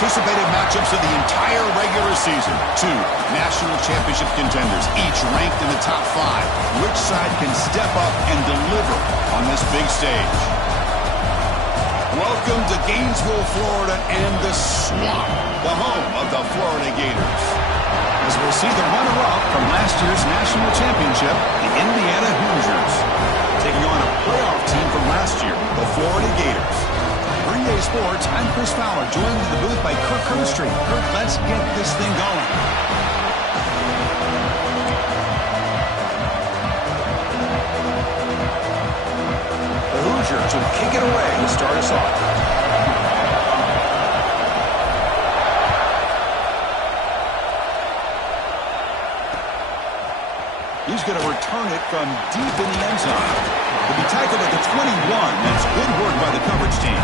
anticipated matchups of the entire regular season. Two national championship contenders, each ranked in the top 5. Which side can step up and deliver on this big stage? Welcome to Gainesville, Florida, and the Swamp, the home of the Florida Gators. As we'll see the runner-up from last year's national championship, the Indiana Hoosiers, taking on a playoff team from last year, the Florida Gators. Green Day Sports, I'm Chris Fowler, joined in the booth by Kirk Herbstreit. Kirk, let's get this thing going. The Hoosiers will kick it away to start us off. He's going to return it from deep in the end zone. He'll be tackled at the 21. That's good work by the coverage team.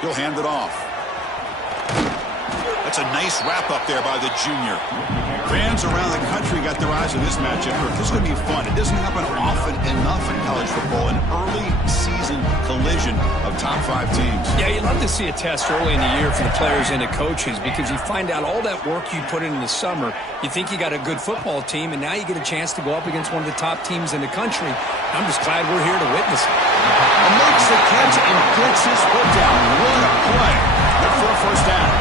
He'll hand it off. That's a nice wrap up there by the junior. Fans around the country got their eyes on this matchup. This is going to be fun. It doesn't happen often enough in college football. An early season collision of top 5 teams. Yeah, you love to see a test early in the year for the players and the coaches because you find out all that work you put in the summer. You think you got a good football team, and now you get a chance to go up against one of the top teams in the country. I'm just glad we're here to witness it. And makes the catch and gets his foot down. What a play. Look for a first down.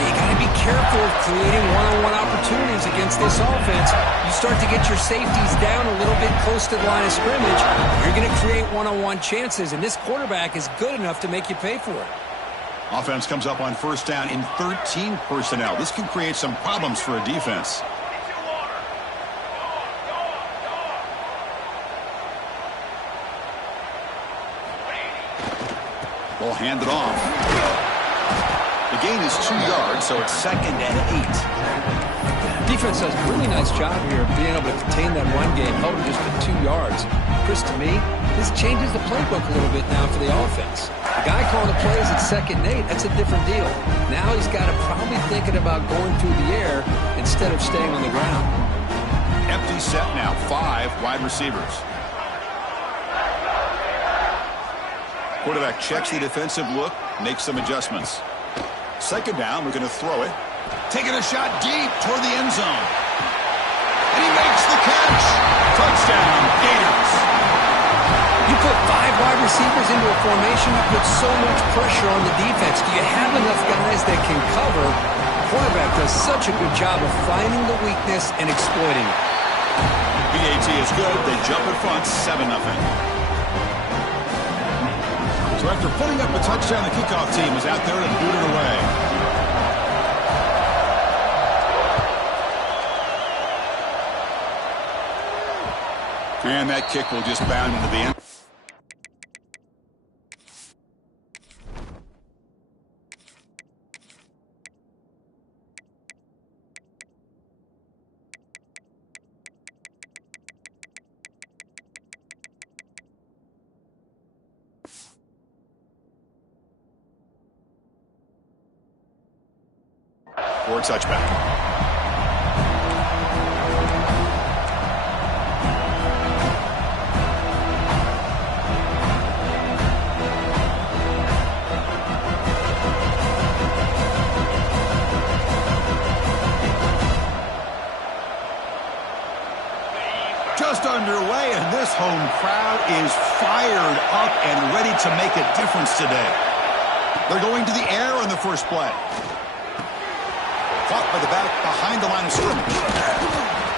You got to be careful of creating one-on-one opportunities against this offense. You start to get your safeties down a little bit close to the line of scrimmage, you're going to create one-on-one chances, and this quarterback is good enough to make you pay for it. Offense comes up on first down in 13 personnel. This can create some problems for a defense. Ball handed off. The gain is 2 yards, so it's 2nd and 8. Defense does a really nice job here of being able to contain that run game, held just to 2 yards. Chris, to me, this changes the playbook a little bit now for the offense. The guy calling the plays at 2nd and 8, that's a different deal. Now he's got to probably thinking about going through the air instead of staying on the ground. Empty set now, 5 wide receivers. Quarterback checks the defensive look, makes some adjustments. 2nd down, we're going to throw it. Taking a shot deep toward the end zone. And he makes the catch. Touchdown, Gators. You put 5 wide receivers into a formation, you put so much pressure on the defense. Do you have enough guys that can cover? The quarterback does such a good job of finding the weakness and exploiting it. BAT is good. They jump in front, 7-0. So after putting up a touchdown, the kickoff team is out there to boot it away. And that kick will just bound into the end. For a touchback. Just underway, and this home crowd is fired up and ready to make a difference today. They're going to the air on the first play. Caught by the back behind the line of scrimmage.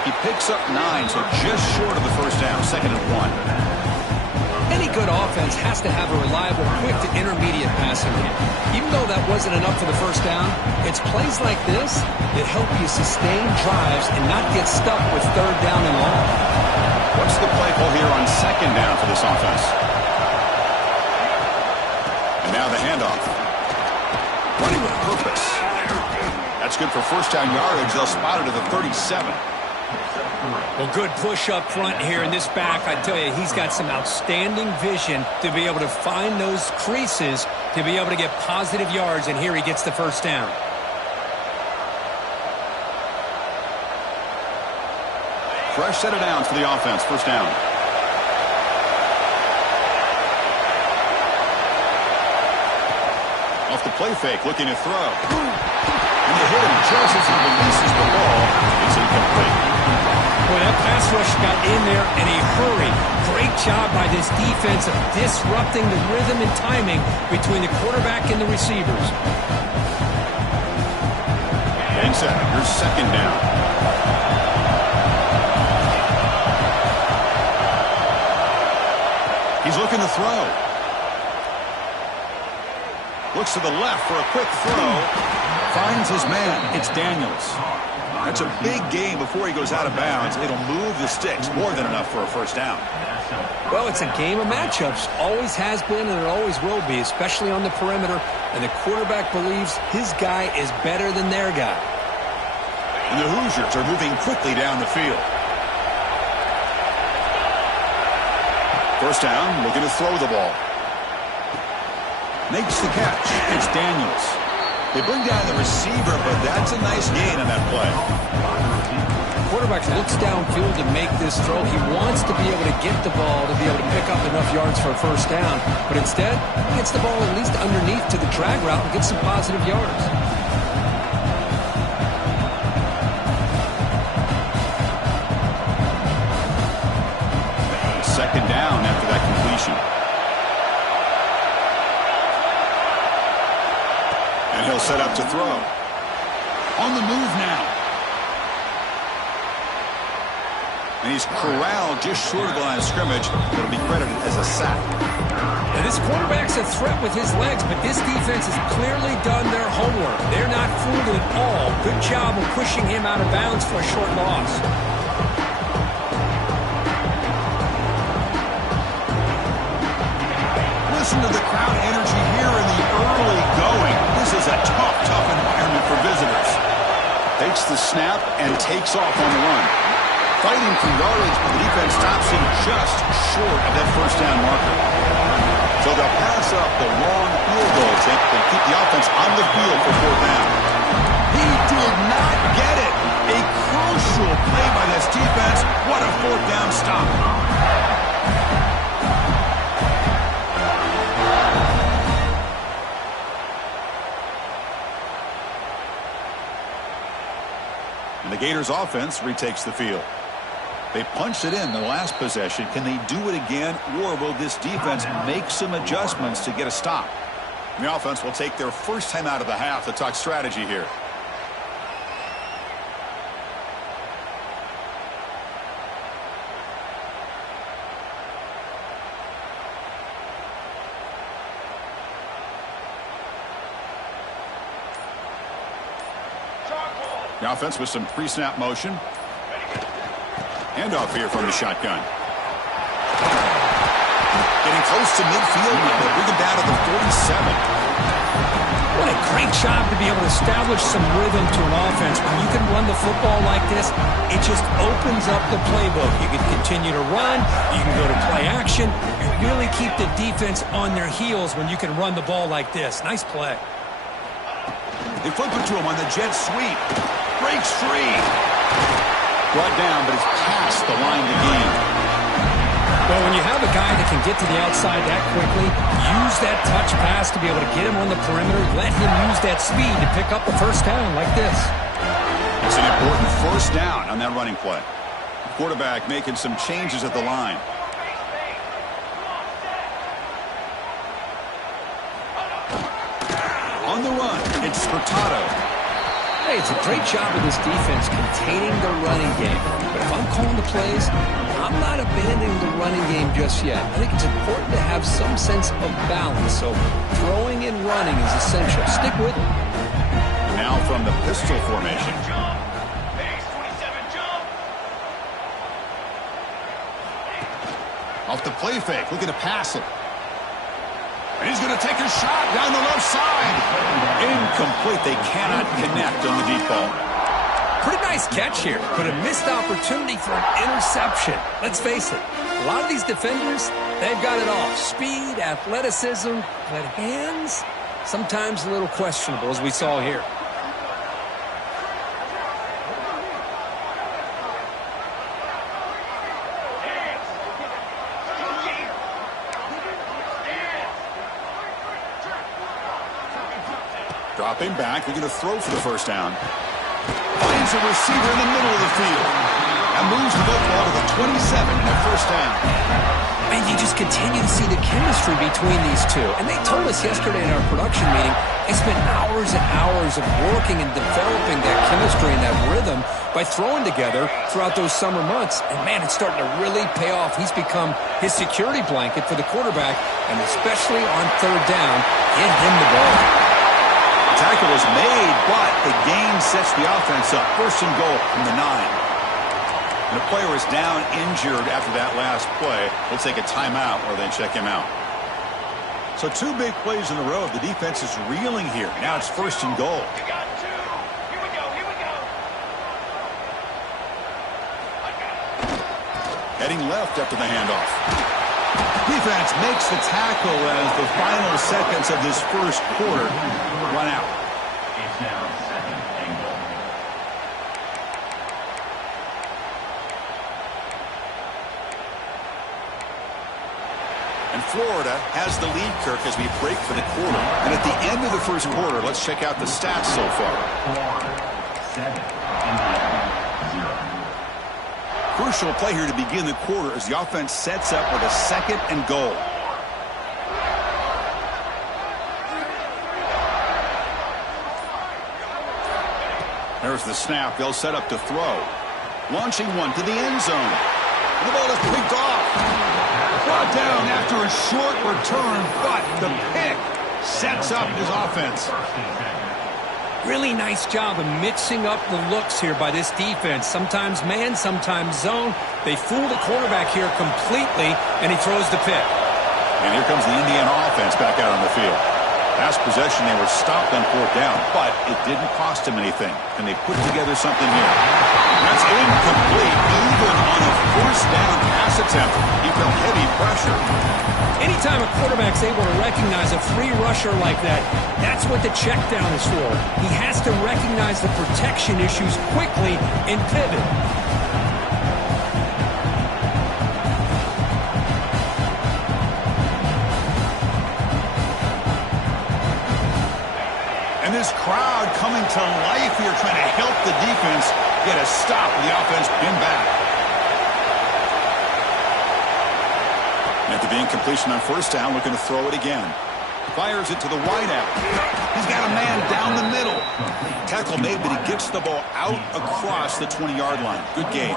He picks up 9, so just short of the first down, 2nd and 1. Any good offense has to have a reliable, quick to intermediate passing game. Even though that wasn't enough for the first down, it's plays like this that help you sustain drives and not get stuck with 3rd down and long. What's the play call here on 2nd down for this offense? And now the handoff. Running with purpose. That's good for first down yardage. They'll spot it at the 37. Well, good push up front here in this back. I tell you, he's got some outstanding vision to be able to find those creases to be able to get positive yards, and here he gets the first down. Fresh set of downs for the offense. First down. Off the play fake, looking to throw. And they hit him just as he releases the ball. It's incomplete. Boy, that pass rush got in there in a hurry. Great job by this defense of disrupting the rhythm and timing between the quarterback and the receivers. Inside, your second down. He's looking to throw. Looks to the left for a quick throw. Finds his man. It's Daniels. That's a big gain before he goes out of bounds. It'll move the sticks. More than enough for a first down. Well, it's a game of matchups. Always has been and it always will be, especially on the perimeter. And the quarterback believes his guy is better than their guy. And the Hoosiers are moving quickly down the field. First down, looking to throw the ball. Makes the catch. It's Daniels. They bring down the receiver, but that's a nice gain on that play. Quarterback looks downfield to make this throw. He wants to be able to get the ball to be able to pick up enough yards for a first down. But instead, he gets the ball at least underneath to the drag route and gets some positive yards. Second down after that completion. And he'll set up to throw. On the move now. And he's corralled just short of the line of scrimmage. It'll be credited as a sack. Now this quarterback's a threat with his legs, but this defense has clearly done their homework. They're not fooled at all. Good job of pushing him out of bounds for a short loss. Listen to the crowd energy here in the early going. This is a tough environment for visitors. Takes the snap and takes off on the run. Fighting for yardage, but the defense stops him just short of that first down marker. So they'll pass up the long field goal attempt and keep the offense on the field for fourth down. He did not get it. A crucial play by this defense. What a fourth down stop. The Gators offense retakes the field. They punched it in the last possession. Can they do it again, or will this defense make some adjustments to get a stop? And the offense will take their first time out of the half to talk strategy here. The offense with some pre-snap motion. Handoff here from the shotgun. Getting close to midfield now. They bring him down to the 47. What a great job to be able to establish some rhythm to an offense. When you can run the football like this, it just opens up the playbook. You can continue to run. You can go to play action. You really keep the defense on their heels when you can run the ball like this. Nice play. They flip it to him on the jet sweep. Breaks free. Brought down, but it's past the line to gain. Well, when you have a guy that can get to the outside that quickly, use that touch pass to be able to get him on the perimeter, let him use that speed to pick up the first down like this. It's an important first down on that running play. The quarterback making some changes at the line. On the run, it's Furtado. Hey, it's a great job of this defense containing the running game. But if I'm calling the plays, I'm not abandoning the running game just yet. I think it's important to have some sense of balance. So throwing and running is essential. Stick with it. Now from the pistol formation. Off the play fake, looking to pass it. And he's going to take a shot down the left side. Incomplete. They cannot connect on the deep ball. Pretty nice catch here, but a missed opportunity for an interception. Let's face it, a lot of these defenders, they've got it all. Speed, athleticism, but hands, sometimes a little questionable, as we saw here. Dropping back, they're going to throw for the first down. Finds a receiver in the middle of the field. And moves the football to the 27 and a first down. And you just continue to see the chemistry between these two. And they told us yesterday in our production meeting, they spent hours and hours of working and developing that chemistry and that rhythm by throwing together throughout those summer months. And, man, it's starting to really pay off. He's become his security blanket for the quarterback, and especially on third down, get him the ball. Tackle is made, but the gain sets the offense up. First and goal from the 9. And the player is down injured after that last play. They'll take a timeout or then check him out. So 2 big plays in a row. The defense is reeling here. Now it's first and goal. You got 2. Here we go. Here we go. Heading left after the handoff. Defense makes the tackle as the final seconds of this first quarter run out. It's now second and goal. And Florida has the lead, Kirk, as we break for the quarter. And at the end of the first quarter, let's check out the stats so far. 7, Indiana 0. Crucial play here to begin the quarter as the offense sets up with a second and goal. There's the snap. They'll set up to throw. Launching one to the end zone. And the ball is picked off. Brought down after a short return, but the pick sets up his offense. Really nice job of mixing up the looks here by this defense. Sometimes man, sometimes zone. They fool the quarterback here completely, and he throws the pick. And here comes the Indiana offense back out on the field. Last possession, they were stopped on 4th down, but it didn't cost them anything. And they put together something here. That's incomplete, even on a first down pass attempt. He felt heavy pressure. Anytime a quarterback's able to recognize a free rusher like that, that's what the check down is for. He has to recognize the protection issues quickly and pivot. And this crowd coming to life here, trying to help the defense get a stop with the offense pinned back. After the incompletion on first down, looking to throw it again. Fires it to the wideout. He's got a man down the middle. Tackle made, but he gets the ball out across the 20-yard line. Good game.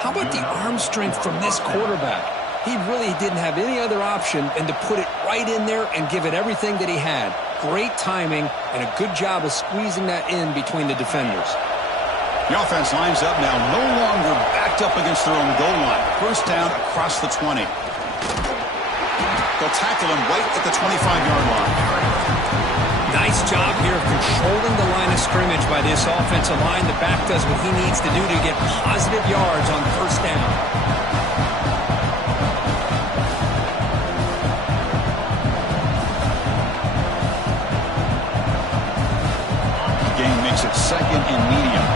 How about the arm strength from this quarterback? He really didn't have any other option than to put it right in there and give it everything that he had. Great timing and a good job of squeezing that in between the defenders. The offense lines up now, no longer backed up against their own goal line. First down across the 20. They'll tackle him right at the 25-yard line. Nice job here of controlling the line of scrimmage by this offensive line. The back does what he needs to do to get positive yards on first down. Gain makes it second and medium.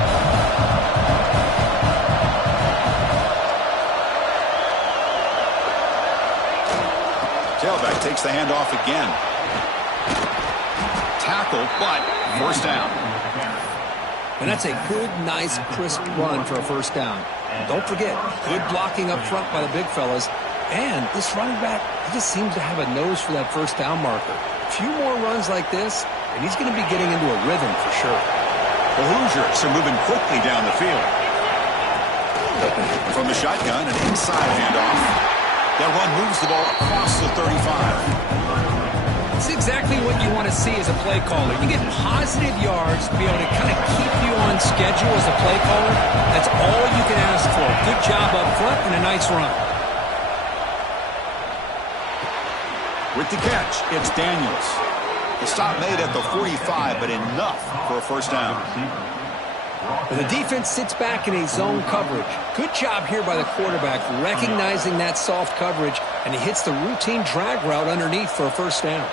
Tailback takes the handoff again. Tackle, but first down. And that's a good, nice, crisp run for a first down. Don't forget, good blocking up front by the big fellas. And this running back, he just seems to have a nose for that first down marker. A few more runs like this, and he's going to be getting into a rhythm for sure. The Hoosiers are moving quickly down the field. From the shotgun, an inside handoff. That run moves the ball across the 35. It's exactly what you want to see as a play caller. You get positive yards to be able to kind of keep you on schedule as a play caller. That's all you can ask for. Good job up front and a nice run. With the catch, it's Daniels. The stop made at the 45, but enough for a first down. And the defense sits back in a zone coverage. Good job here by the quarterback recognizing that soft coverage, and he hits the routine drag route underneath for a first down.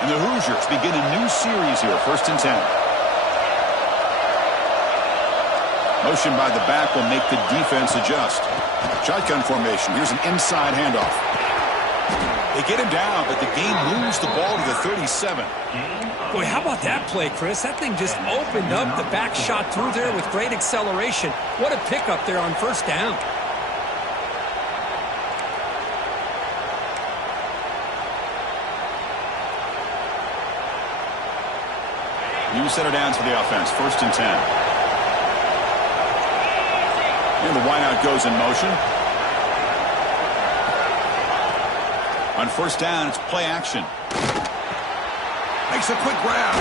And the Hoosiers begin a new series here, 1st and 10. Motion by the back will make the defense adjust. Shotgun formation. Here's an inside handoff. They get him down, but the game moves the ball to the 37. Boy, how about that play, Chris? That thing just opened up. The back shot through there with great acceleration. What a pickup there on first down. New set of downs for the offense, 1st and 10. And the wideout goes in motion. On first down, it's play action. Makes a quick grab.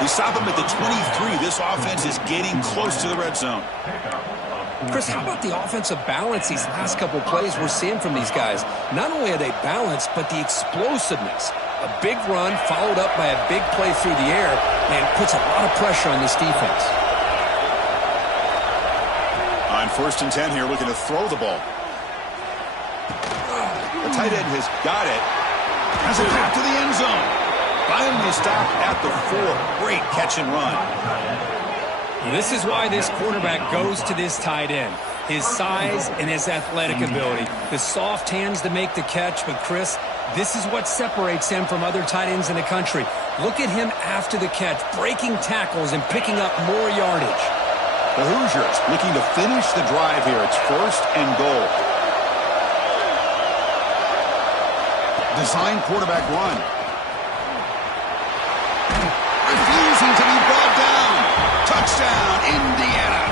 They stop him at the 23. This offense is getting close to the red zone. Chris, how about the offensive balance these last couple plays we're seeing from these guys? Not only are they balanced, but the explosiveness. A big run followed up by a big play through the air, and puts a lot of pressure on this defense. On 1st and 10 here, looking to throw the ball. The tight end has got it. Has it back to the end zone. Finally stopped at the 4. Great catch and run. This is why this quarterback goes to this tight end. His size and his athletic ability. The soft hands to make the catch, but Chris, this is what separates him from other tight ends in the country. Look at him after the catch, breaking tackles and picking up more yardage. The Hoosiers looking to finish the drive here. It's 1st and goal. Design quarterback run. Refusing to be brought down. Touchdown, Indiana.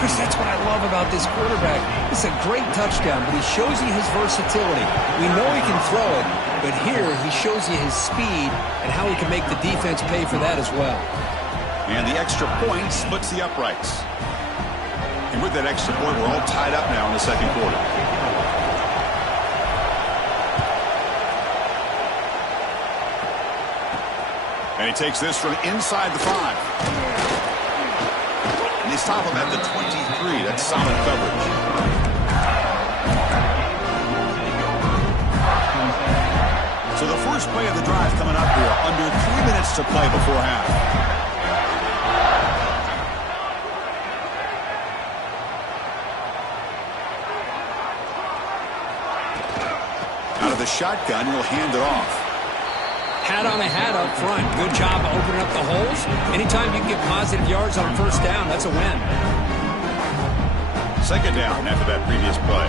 Chris, that's what I love about this quarterback. It's a great touchdown, but he shows you his versatility. We know he can throw it, but here he shows you his speed and how he can make the defense pay for that as well. And the extra point splits the uprights. And with that extra point, we're all tied up now in the second quarter. And he takes this from inside the 5. And they stop him at the 23. That's solid coverage. So the first play of the drive coming up here. Under 3 minutes to play before half. Out of the shotgun, he'll hand it off. Hat on a hat up front. Good job opening up the holes. Anytime you can get positive yards on first down, that's a win. Second down after that previous play.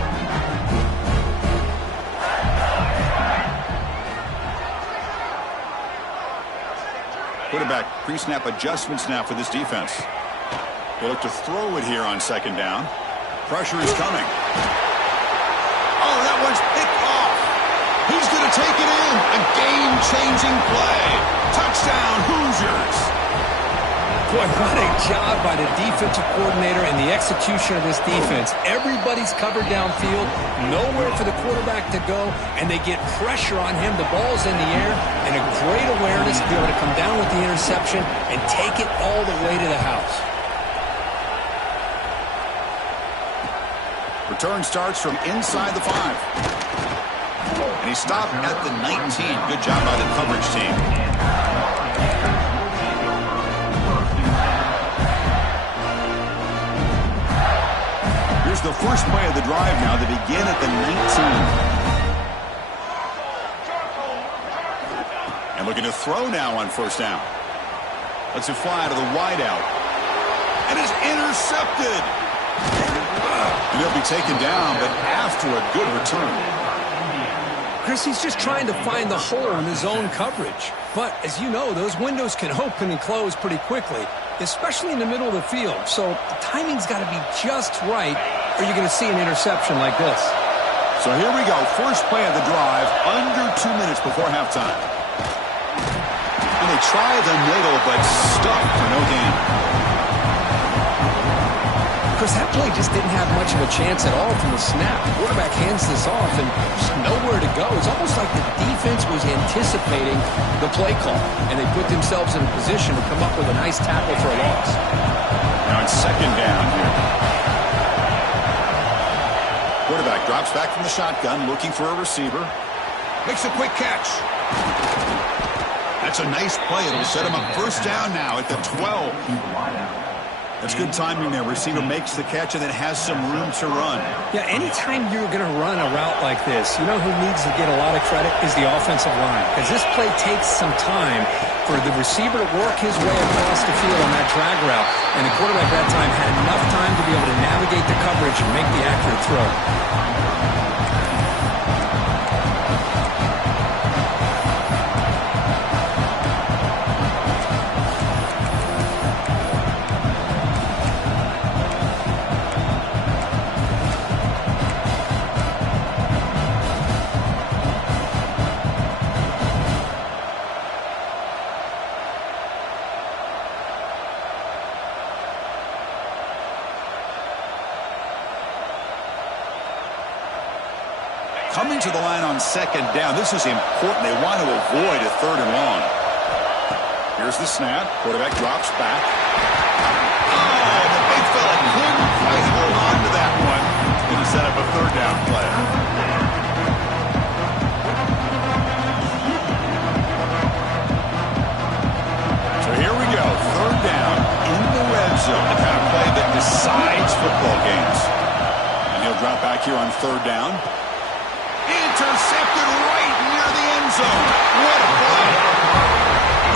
Quarterback pre-snap adjustments now for this defense. They look to throw it here on second down. Pressure is coming. Oh, that one's picked off. He's going to take it in. A game-changing play. Touchdown, Hoosiers. Boy, what a job by the defensive coordinator and the execution of this defense. Everybody's covered downfield, nowhere for the quarterback to go, and they get pressure on him. The ball's in the air, and a great awareness to be able to come down with the interception and take it all the way to the house. Return starts from inside the 5. And he stopped at the 19. Good job by the coverage team. Here's the first play of the drive now. They begin at the 19. And looking to throw now on first down. Lets it fly to the wideout. And is intercepted. And he'll be taken down, but after a good return. Chris, he's just trying to find the hole in his own coverage. But, as you know, those windows can open and close pretty quickly, especially in the middle of the field. So the timing's got to be just right, or you're going to see an interception like this. So here we go. First play of the drive, under 2 minutes before halftime. And they try the middle, but stuck for no gain. Chris, that play just didn't have much of a chance at all from the snap. The quarterback hands this off and just nowhere to go. It's almost like the defense was anticipating the play call, and they put themselves in a position to come up with a nice tackle for a loss. Now it's second down here. Quarterback drops back from the shotgun, looking for a receiver. Makes a quick catch. That's a nice play. It'll set him up first down now at the 12. That's good timing there. Receiver makes the catch and then has some room to run. Yeah, anytime you're going to run a route like this, you know who needs to get a lot of credit is the offensive line. Because this play takes some time for the receiver to work his way across the field on that drag route. And the quarterback that time had enough time to be able to navigate the coverage and make the accurate throw. Coming to the line on second down. This is important. They want to avoid a third and long. Here's the snap. Quarterback drops back. Oh, the big fella couldn't quite hold on to that one. Going to set up a third down play. So here we go. Third down in the red zone. The kind of play that decides football games. And he'll drop back here on third down. Intercepted right near the end zone. What a play.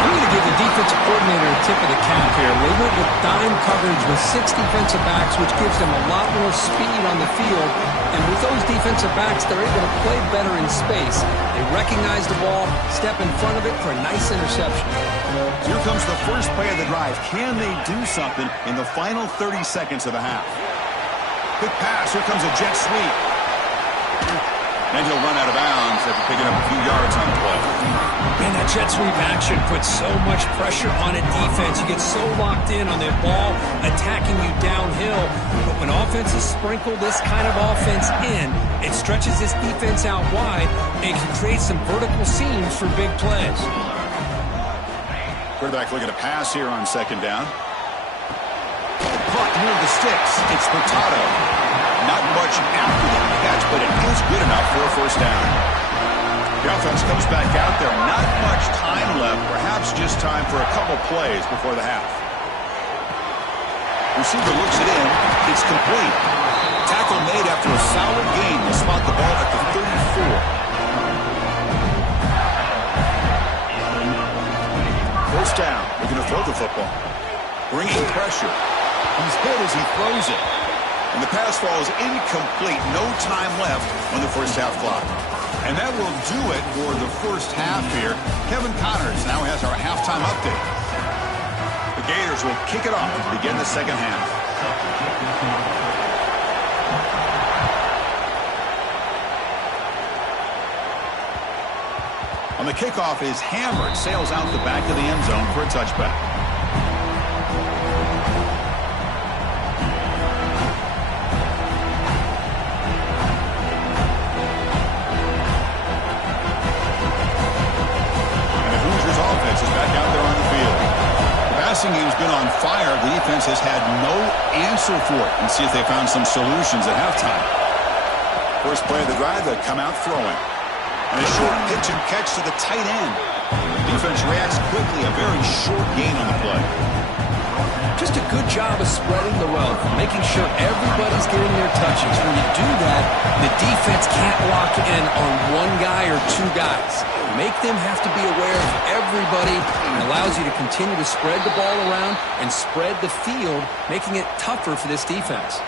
I'm going to give the defensive coordinator a tip of the cap here. They went with dime coverage with 6 defensive backs, which gives them a lot more speed on the field. And with those defensive backs, they're able to play better in space. They recognize the ball, step in front of it for a nice interception. Here comes the first play of the drive. Can they do something in the final 30 seconds of the half? Quick pass. Here comes a jet sweep. And he'll run out of bounds after picking up a few yards on the play. Man, that jet sweep action puts so much pressure on a defense. You get so locked in on the ball attacking you downhill. But when offenses sprinkle this kind of offense in, it stretches this defense out wide and can create some vertical seams for big plays. Quarterback looking to pass here on second down. Caught near the sticks. It's Furtado. Not much after the catch, but it is good enough for a first down. The offense comes back out there. Not much time left. Perhaps just time for a couple plays before the half. Receiver looks it in. It's complete. Tackle made after a solid gain. Will spot the ball at the 34. First down. Looking to throw the football. Bringing pressure. He's hit as he throws it. And the pass falls incomplete. No time left on the first half clock. And that will do it for the first half here. Kevin Connors now has our halftime update. The Gators will kick it off to begin the second half. On the kickoff is hammered. Sails out the back of the end zone for a touchback. Game's been on fire. The defense has had no answer for it. And see if they found some solutions at halftime. First play of the drive, they come out throwing. And a short pitch and catch to the tight end. Defense reacts quickly. A very short gain on the play. Just a good job of spreading the wealth, making sure everybody's getting their touches. When you do that, the defense can't lock in on one guy or two guys. Make them have to be aware of everybody, and allows you to continue to spread the ball around and spread the field, making it tougher for this defense.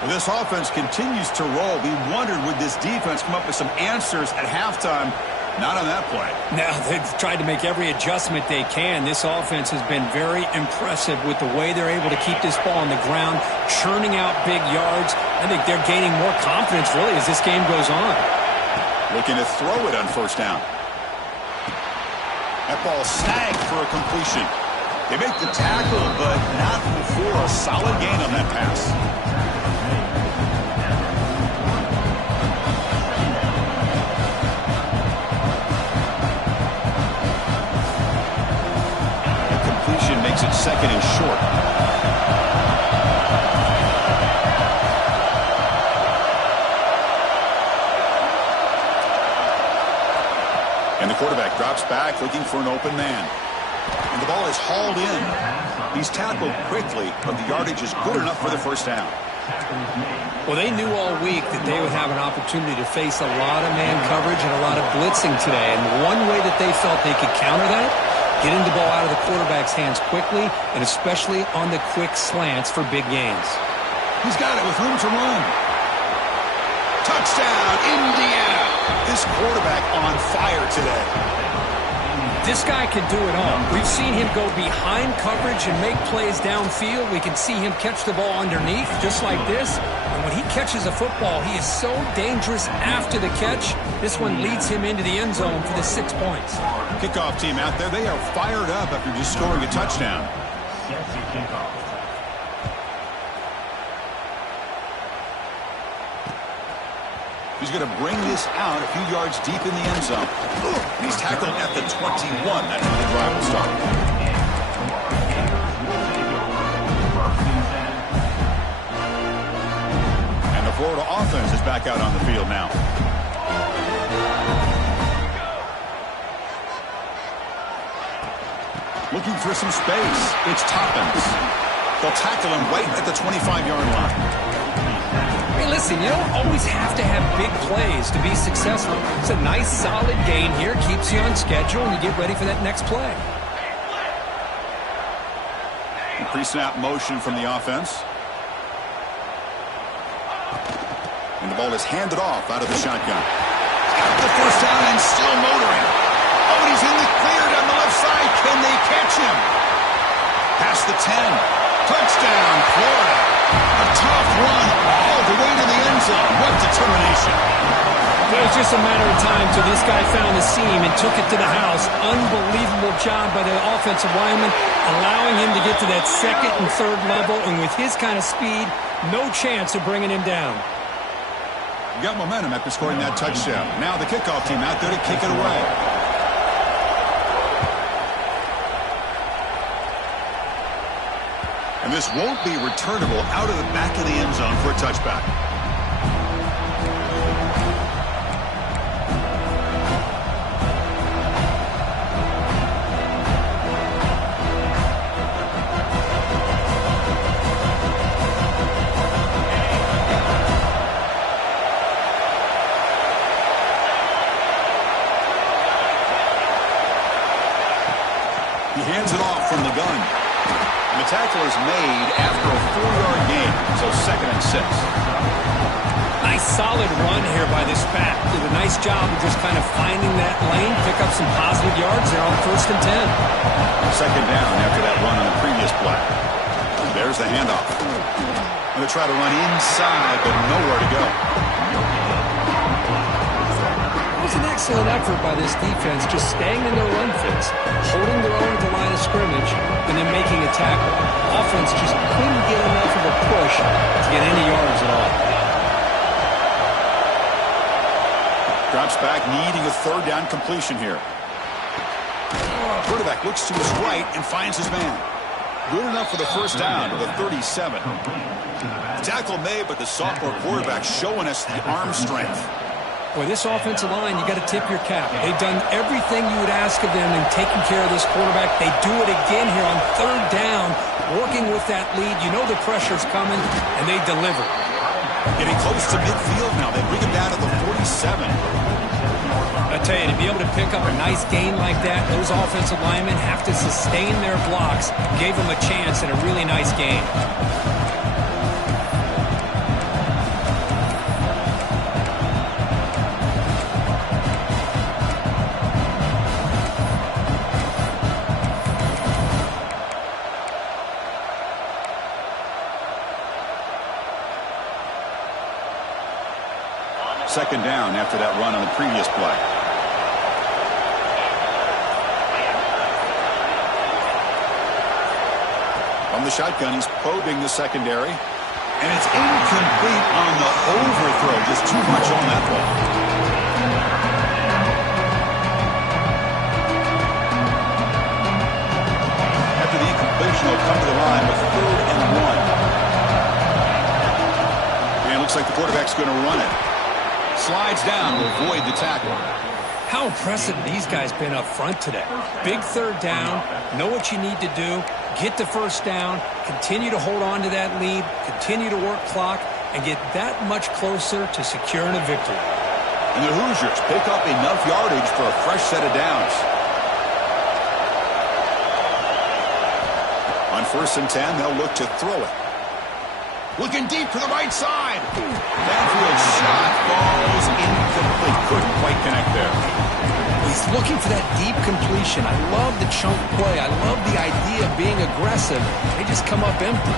Well, this offense continues to roll. We wondered, would this defense come up with some answers at halftime? Not on that play. No, they've tried to make every adjustment they can. This offense has been very impressive with the way they're able to keep this ball on the ground, churning out big yards. I think they're gaining more confidence, really, as this game goes on. Looking to throw it on first down. That ball snagged for a completion. They make the tackle, but not before a solid gain on that pass. The completion makes it second and short. And the quarterback drops back looking for an open man. And the ball is hauled in. He's tackled quickly, but the yardage is good enough for the first down. Well, they knew all week that they would have an opportunity to face a lot of man coverage and a lot of blitzing today. And one way that they felt they could counter that, getting the ball out of the quarterback's hands quickly, and especially on the quick slants for big gains. He's got it with room to run. Touchdown, Indiana. This quarterback on fire today. This guy can do it all. We've seen him go behind coverage and make plays downfield. We can see him catch the ball underneath, just like this. And when he catches a football, he is so dangerous after the catch. This one leads him into the end zone for the 6 points. Kickoff team out there, they are fired up after just scoring a touchdown. Sets a kickoff. He's going to bring this out a few yards deep in the end zone. And he's tackled at the 21. That's where the drive will start. And the Florida offense is back out on the field now. Looking for some space. It's Toppins. They'll tackle him right at the 25-yard line. Hey, listen, you don't always have to have big plays to be successful. It's a nice, solid gain here. Keeps you on schedule, and you get ready for that next play. Pre-snap motion from the offense. And the ball is handed off out of the shotgun. Got the first down and still motoring. Oh, and he's in the clear down the left side. Can they catch him? Past the 10. Touchdown, Florida. A tough run all the way to the end zone. What determination. It was just a matter of time till this guy found the seam and took it to the house. Unbelievable job by the offensive lineman, allowing him to get to that second and third level. And with his kind of speed, no chance of bringing him down. Got momentum after scoring that touchdown. Now the kickoff team out there to kick it away. And this won't be returnable out of the back of the end zone for a touchback. He hands it off from the gun. And the tackle is made after a 4-yard gain, so 2nd and 6. Nice solid run here by this back. Did a nice job of just kind of finding that lane, pick up some positive yards there on 1st and 10. 2nd down after that run on the previous play. There's the handoff. Going to try to run inside, but nowhere to go. It was an excellent effort by this defense, just staying in their run fits, holding their own at the line of scrimmage, and then making a tackle. Offense just couldn't get enough of a push to get any yards at all. Drops back, needing a 3rd down completion here. Quarterback looks to his right and finds his man. Good enough for the first down to the 37. Tackle made, but the sophomore quarterback showing us the arm strength. Boy, this offensive line, you got to tip your cap. They've done everything you would ask of them in taking care of this quarterback. They do it again here on 3rd down, working with that lead. You know the pressure's coming, and they deliver. Getting close to midfield now. They bring him down to the 47. I tell you, to be able to pick up a nice gain like that, those offensive linemen have to sustain their blocks. Gave them a chance at a really nice game. Second down after that run on the previous play. From the shotgun, he's probing the secondary. And it's incomplete on the overthrow. Just too much on that ball. After the incompletion, they'll come to the line with 3rd and 1. And it looks like the quarterback's going to run it. Slides down to avoid the tackle. How impressive these guys been up front today. Big 3rd down, know what you need to do, get the 1st down, continue to hold on to that lead, continue to work clock, and get that much closer to securing a victory. And the Hoosiers pick up enough yardage for a fresh set of downs. On 1st and 10, they'll look to throw it. Looking deep to the right side. Downfield shot falls incomplete. Couldn't quite connect there. He's looking for that deep completion. I love the chunk play. I love the idea of being aggressive. They just come up empty.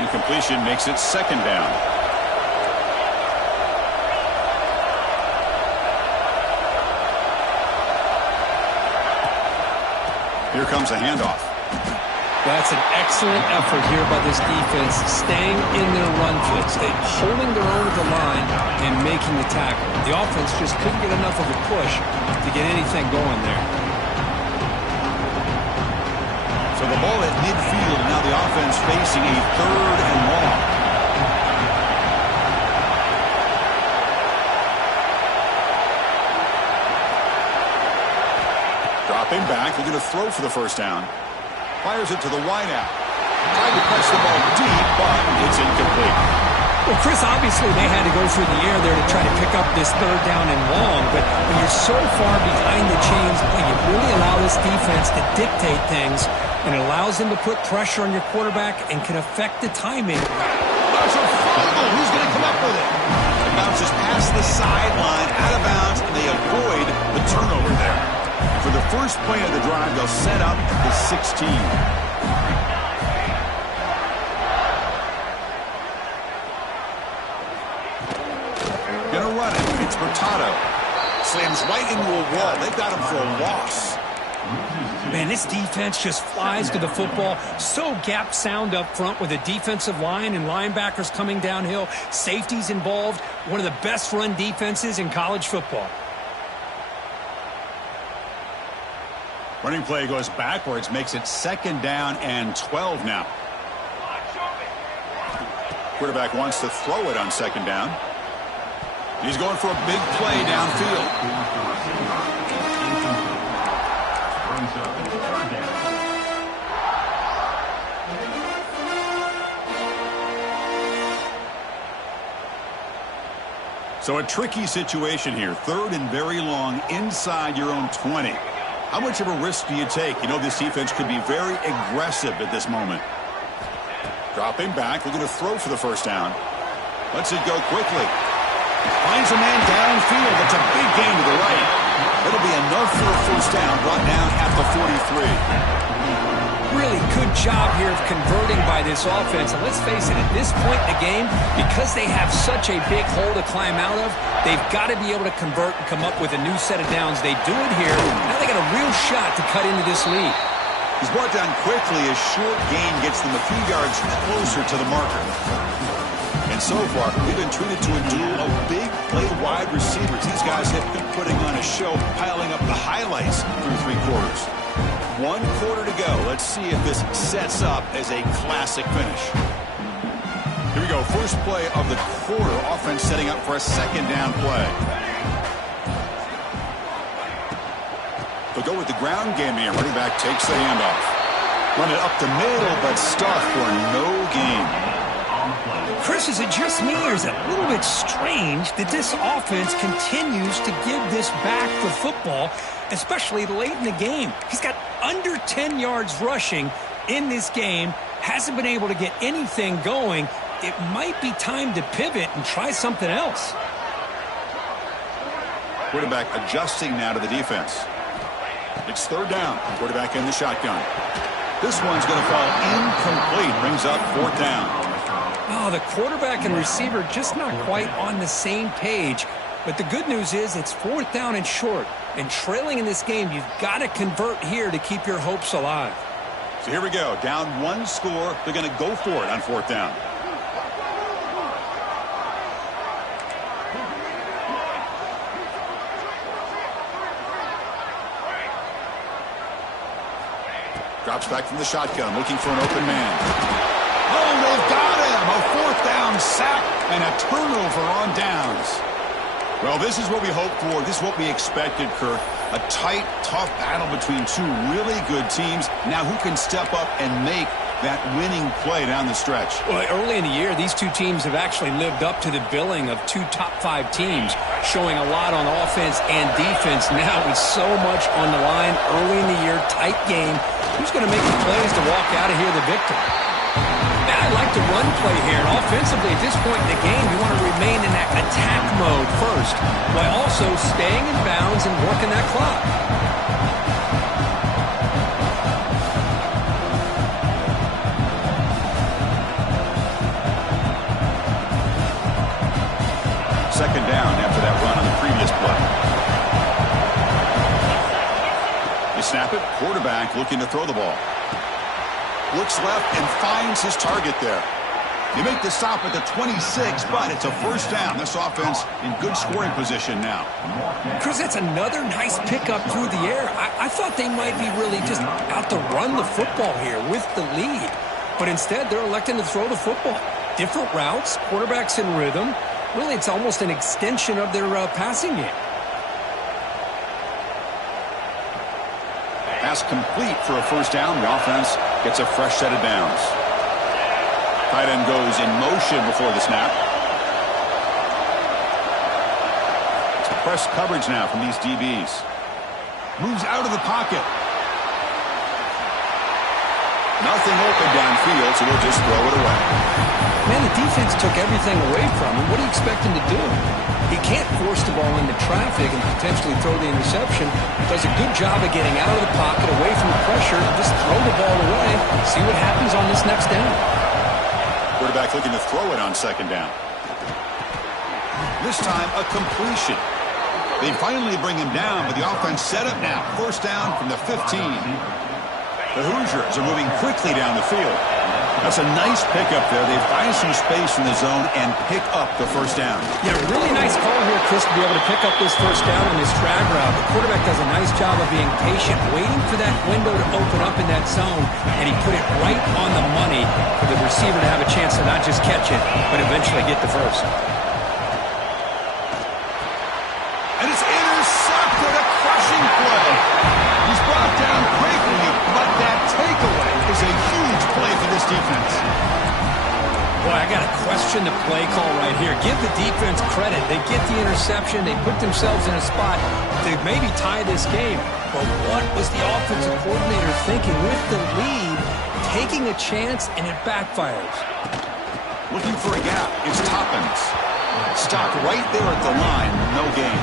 Incompletion makes it 2nd down. Here comes a handoff. That's an excellent effort here by this defense, staying in their run fits, holding their own at the line and making the tackle. The offense just couldn't get enough of a push to get anything going there. So the ball at midfield, and now the offense facing a 3rd and long. Dropping back, looking to throw for the 1st down. Fires it to the wideout. Trying to press the ball deep, but it's incomplete. Well, Chris, obviously they had to go through the air there to try to pick up this 3rd down and long, but when you're so far behind the chains, you really allow this defense to dictate things, and it allows them to put pressure on your quarterback and can affect the timing. That's a fumble. Who's going to come up with it? It bounces past the sideline, out of bounds, and they avoid the turnover there. For the first play of the drive, they'll set up at the 16. Gonna run it. It's Hurtado. Slams right into a wall. They've got him for a loss. Man, this defense just flies to the football. So gap sound up front with a defensive line and linebackers coming downhill. Safeties involved. One of the best run defenses in college football. Running play goes backwards, makes it 2nd down and 12 now. Quarterback wants to throw it on 2nd down. He's going for a big play downfield. Brings up 3rd down. So a tricky situation here. 3rd and very long inside your own 20. How much of a risk do you take? You know this defense could be very aggressive at this moment. Dropping back, looking to throw for the 1st down. Lets it go quickly. Finds a man downfield. That's a big gain to the right. It'll be enough for a 1st down, brought down at the 43. Really good job here of converting by this offense. And let's face it, at this point in the game, because they have such a big hole to climb out of, they've got to be able to convert and come up with a new set of downs. They do it here. Now they got a real shot to cut into this lead. He's brought down quickly. A short gain gets them a few yards closer to the marker. And so far, we've been treated to a duel of big play wide receivers. These guys have been putting on a show, piling up the highlights through 3 quarters. 1 quarter to go. Let's see if this sets up as a classic finish. Here we go. First play of the quarter. Offense setting up for a 2nd down play. They'll go with the ground game here. Running back takes the handoff. Run it up the middle, but stuffed for no gain. Chris, is it just me, or is it a little bit strange that this offense continues to give this back the football, especially late in the game? He's got under 10 yards rushing in this game, hasn't been able to get anything going. It might be time to pivot and try something else. Quarterback adjusting now to the defense. It's 3rd down. Quarterback in the shotgun. This one's going to fall incomplete. Brings up 4th down. Oh, the quarterback and receiver just not quite on the same page. But the good news is it's 4th down and short. And trailing in this game, you've got to convert here to keep your hopes alive. So here we go. Down 1 score. They're going to go for it on 4th down. Drops back from the shotgun, looking for an open man. Oh, they've got him! A 4th down sack and a turnover on downs. Well, this is what we hoped for. This is what we expected, Kirk. A tight, tough battle between 2 really good teams. Now who can step up and make that winning play down the stretch? Well, early in the year, these 2 teams have actually lived up to the billing of 2 top 5 teams, showing a lot on offense and defense. Now with so much on the line early in the year, tight game. Who's going to make the plays to walk out of here the victor? Now I like the run play here, and offensively at this point in the game, you want to remain in that attack mode first, while also staying in bounds and working that clock. Second down after that run on the previous play. They snap it. Quarterback looking to throw the ball. Looks left and finds his target there. You make the stop at the 26, but it's a 1st down. This offense in good scoring position now. Chris, that's another nice pickup through the air. I thought they might be really just out to run the football here with the lead. But instead, they're electing to throw the football. Different routes, quarterbacks in rhythm. Really, it's almost an extension of their passing game. Pass complete for a 1st down. The offense gets a fresh set of downs. Tight end goes in motion before the snap. It's press coverage now from these DBs. Moves out of the pocket. Nothing open downfield, so they'll just throw it away. Man, the defense took everything away from him. What do you expect him to do? He can't force the ball into traffic and potentially throw the interception. Does a good job of getting out of the pocket, away from the pressure, and just throw the ball away. See what happens on this next down. Quarterback looking to throw it on 2nd down. This time, a completion. They finally bring him down, but the offense set up now. 1st down from the 15. The Hoosiers are moving quickly down the field. That's a nice pickup there. They find some space in the zone and pick up the 1st down. Yeah, really nice call here, Chris, to be able to pick up this 1st down on this drag route. The quarterback does a nice job of being patient, waiting for that window to open up in that zone, and he put it right on the money for the receiver to have a chance to not just catch it, but eventually get the first. And it's intercepted, a crushing play. He's brought down quickly, but that takeaway is a huge play for this defense. Boy, I got to question the play call right here. Give the defense credit. They get the interception. They put themselves in a spot to maybe tie this game. But what was the offensive coordinator thinking with the lead, taking a chance, and it backfires? Looking for a gap. It's Toppins. Stopped right there at the line. No gain.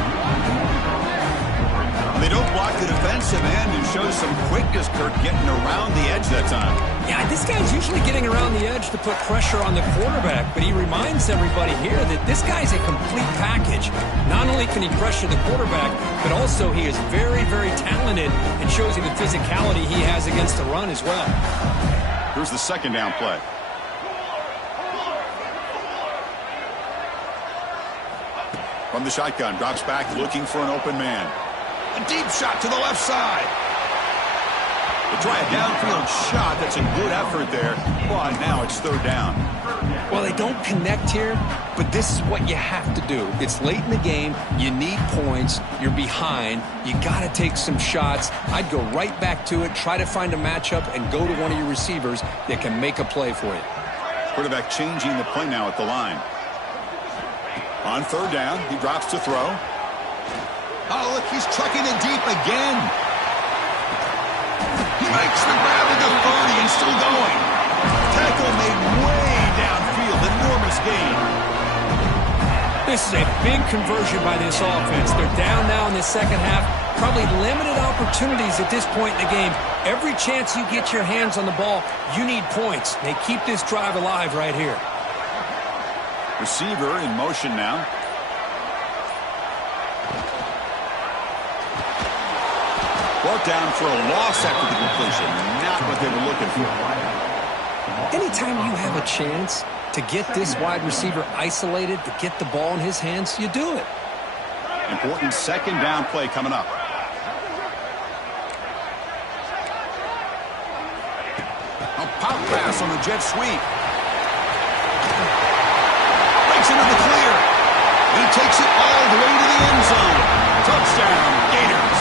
They don't block the defensive end and show some quickness, Kirk, getting around the edge that time. Yeah, this guy's usually getting around the edge to put pressure on the quarterback, but he reminds everybody here that this guy's a complete package. Not only can he pressure the quarterback, but also he is very, very talented and shows you the physicality he has against the run as well. Here's the 2nd down play. From the shotgun, drops back looking for an open man. A deep shot to the left side. They try a downfield shot. That's a good effort there. But now it's 3rd down. Well, they don't connect here, but this is what you have to do. It's late in the game. You need points. You're behind. You got to take some shots. I'd go right back to it, try to find a matchup, and go to one of your receivers that can make a play for you. Quarterback changing the play now at the line. On 3rd down, he drops to throw. Oh, look, he's trucking it deep again. He makes the grab at the 30 and still going. Tackle made way downfield. Enormous gain. This is a big conversion by this offense. They're down now in the second half. Probably limited opportunities at this point in the game. Every chance you get your hands on the ball, you need points. They keep this drive alive right here. Receiver in motion now. Brought down for a loss after the completion. Not what they were looking for. Anytime you have a chance to get this wide receiver isolated, to get the ball in his hands, you do it. Important second down play coming up. A pop pass on the jet sweep. Breaks into the clear. And he takes it all the way to the end zone. Touchdown, Gators.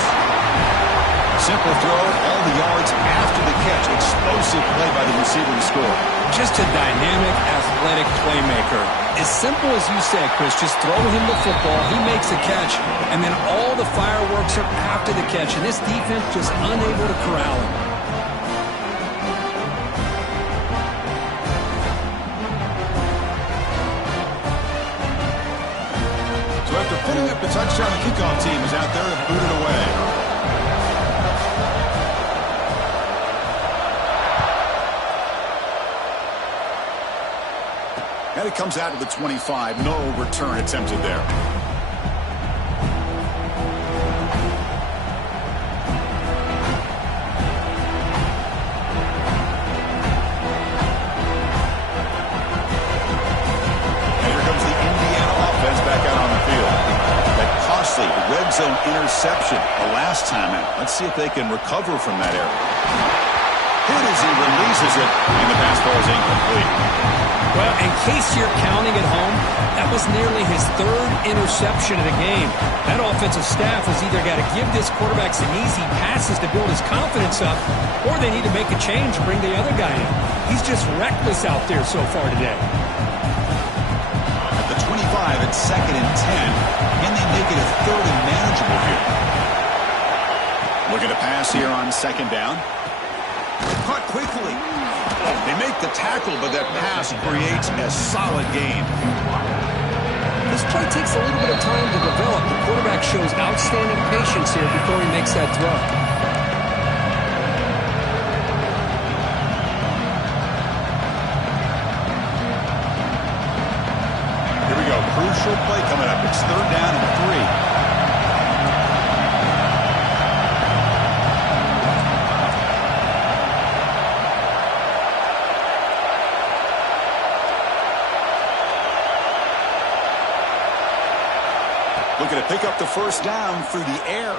Simple throw, all the yards after the catch. Explosive play by the receiver to score. Just a dynamic, athletic playmaker. As simple as you said, Chris, just throw him the football, he makes a catch, and then all the fireworks are after the catch, and this defense just unable to corral him. So after putting up the touchdown, the kickoff team is out there to boot it away. And it comes out to the 25. No return attempted there. And here comes the Indiana offense back out on the field. That costly red zone interception the last time out. Let's see if they can recover from that error. Hit as he releases it, and the pass ball is incomplete. Well, in case you're counting at home, that was nearly his third interception of the game. That offensive staff has either got to give this quarterback some easy passes to build his confidence up, or they need to make a change and bring the other guy in. He's just reckless out there so far today. At the 25, it's 2nd and 10. Can they make it a third and manageable here? Look at a pass here on 2nd down. Caught quickly. They make the tackle, but that pass creates a solid gain. This play takes a little bit of time to develop. The quarterback shows outstanding patience here before he makes that throw. Here we go. Crucial play coming up. It's 3rd down and 3. Looking to pick up the first down through the air.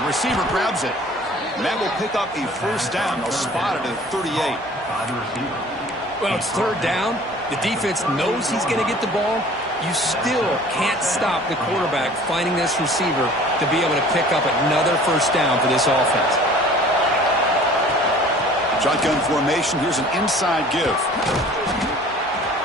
The receiver grabs it. And that will pick up a first down. They'll spot it at 38. Well, it's 3rd down. The defense knows he's going to get the ball. You still can't stop the quarterback finding this receiver to be able to pick up another first down for this offense. Shotgun formation. Here's an inside give.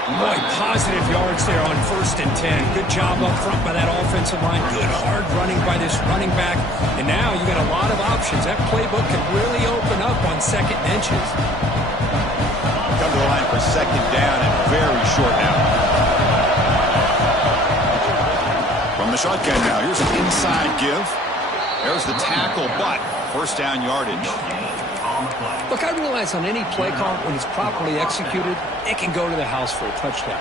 Boy, positive yards there on 1st and 10. Good job up front by that offensive line. Good hard running by this running back. And now you got a lot of options. That playbook can really open up on 2nd and inches. Come to the line for 2nd down and very short now. From the shotgun now, here's an inside give. There's the tackle, but first down yardage. Look, I realize on any play call, when it's properly executed, it can go to the house for a touchdown.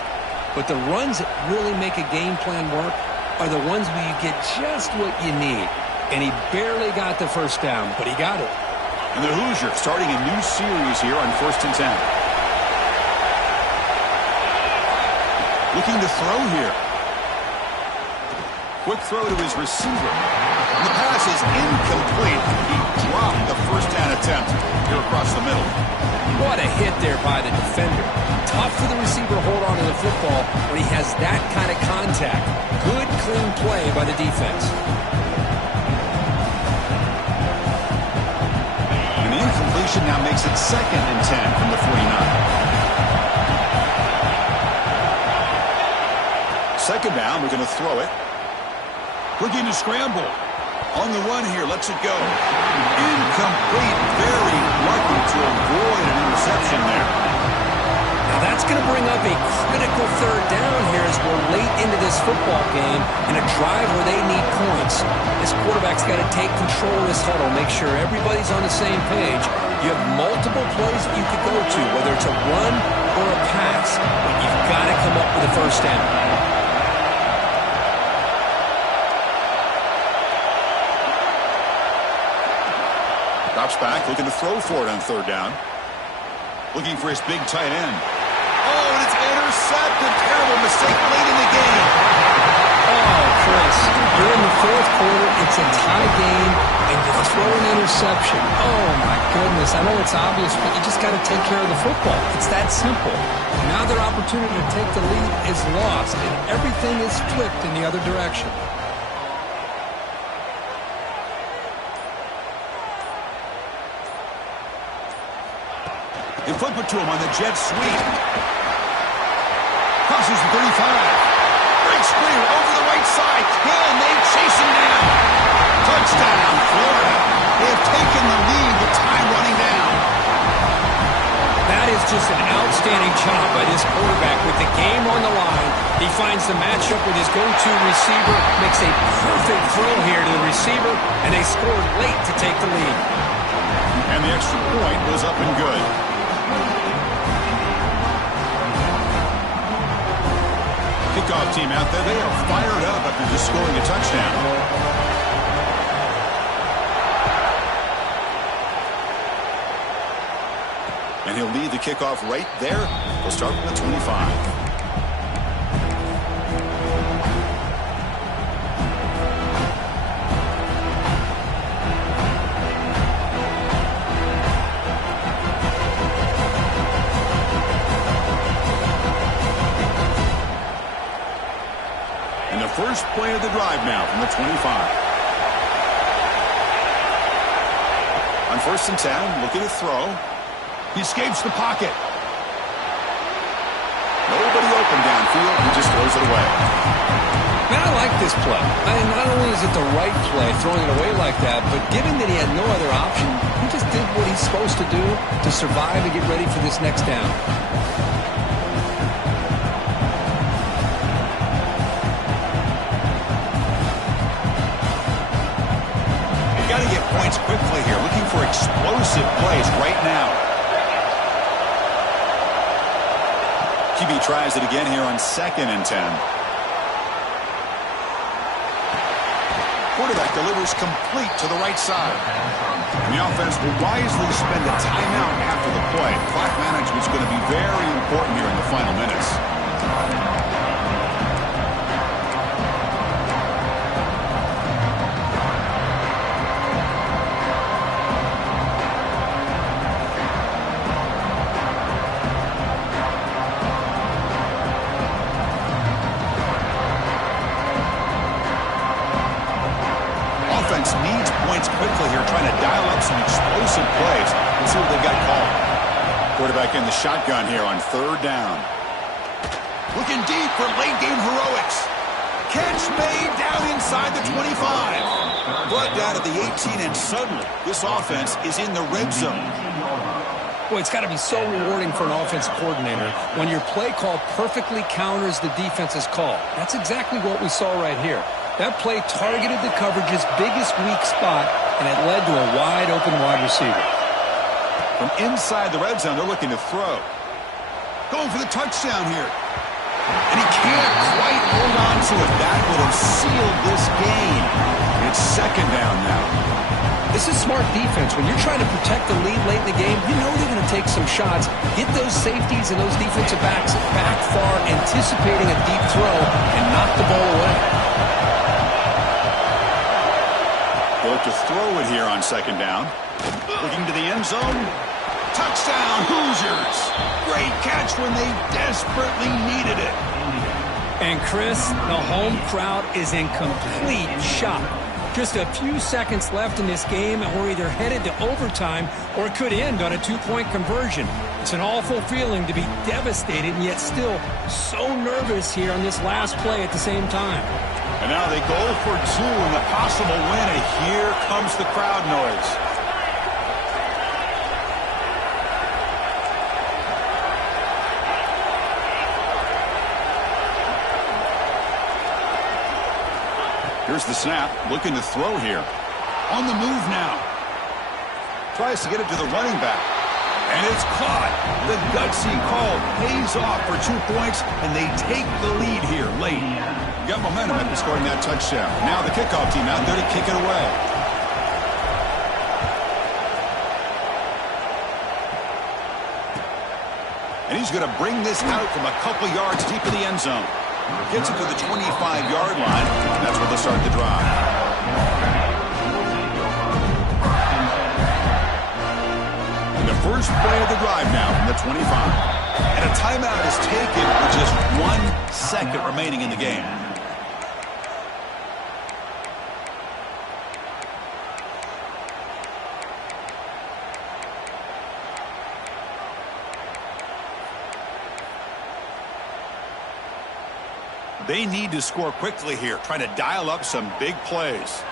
But the runs that really make a game plan work are the ones where you get just what you need. And he barely got the first down, but he got it. And the Hoosiers starting a new series here on 1st and 10. Looking to throw here. Quick throw to his receiver. And the pass is incomplete. He dropped the first down attempt here across the middle. What a hit there by the defender. Tough for the receiver to hold on to the football when he has that kind of contact. Good, clean play by the defense. And the incompletion now makes it 2nd and 10 from the 49. Second down, we're going to throw it. Looking to scramble. On the run here, lets it go. Incomplete. Very lucky to avoid an interception there. Now that's That's going to bring up a critical third down here as we're late into this football game in a drive where they need points. This quarterback's got to take control of this huddle, make sure everybody's on the same page. You have multiple plays that you could go to, whether it's a run or a pass, but you've got to come up with a first down. Drops back, looking to throw for it on third down. Looking for his big tight end. Oh, and it's intercepted. Terrible mistake late in the game. Oh, Chris, you're in the fourth quarter. It's a tie game, and you throw an interception. Oh, my goodness. I know it's obvious, but you just got to take care of the football. It's that simple. Now their opportunity to take the lead is lost, and everything is flipped in the other direction. They flip it to him on the jet sweep. Crosses the 35. Great screen over the right side. Can they chase him down? Touchdown, Florida. They have taken the lead with time running down. That is just an outstanding job by this quarterback with the game on the line. He finds the matchup with his go-to receiver, makes a perfect throw here to the receiver, and they scored late to take the lead. And the extra point was up and good. Kickoff team out there, they are fired up after just scoring a touchdown. And he'll lead the kickoff right there. He'll start from the 25. First play of the drive now from the 25. On 1st and 10, looking to throw. He escapes the pocket. Nobody open downfield. He just throws it away. Man, I like this play. Not only is it the right play, throwing it away like that, but given that he had no other option, he just did what he's supposed to do to survive and get ready for this next down. Points quickly here, looking for explosive plays right now. QB tries it again here on 2nd and 10. Quarterback delivers complete to the right side. And the offense will wisely spend a timeout after the play. Clock management's going to be very important here in the final minutes. Needs points quickly here, trying to dial up some explosive plays. Let's see what they've got called. Quarterback in the shotgun here on 3rd down. Looking deep for late game heroics. Catch made down inside the 25. Brought down at the 18, and suddenly this offense is in the red zone. Boy, it's got to be so rewarding for an offense coordinator when your play call perfectly counters the defense's call. That's exactly what we saw right here. That play targeted the coverage's biggest weak spot, and it led to a wide-open wide receiver. From inside the red zone, they're looking to throw. Going for the touchdown here. And he can't quite hold on to it. That would have sealed this game. It's 2nd down now. This is smart defense. When you're trying to protect the lead late in the game, you know they're going to take some shots, get those safeties and those defensive backs back far, anticipating a deep throw, and knock the ball away. Look to throw it here on 2nd down. Looking to the end zone. Touchdown, Hoosiers. Great catch when they desperately needed it. And Chris, the home crowd is in complete shock. Just a few seconds left in this game, and we're either headed to overtime or it could end on a 2-point conversion. It's an awful feeling to be devastated and yet still so nervous here on this last play at the same time. And now they go for 2 in the possible win, and here comes the crowd noise. Here's the snap, looking to throw here. On the move now. Tries to get it to the running back. And it's caught. The gutsy call pays off for 2 points, and they take the lead here late. Got momentum after scoring that touchdown. Now the kickoff team out there to kick it away. And he's going to bring this out from a couple yards deep in the end zone. Gets it to the 25-yard line. That's where they'll start the drive. And the first play of the drive now from the 25. And a timeout is taken with just 1 second remaining in the game. They need to score quickly here, trying to dial up some big plays.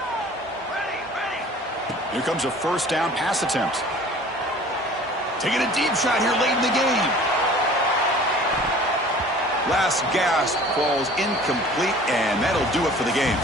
Here comes a first down pass attempt. Taking a deep shot here late in the game. Last gasp falls incomplete, and that'll do it for the game.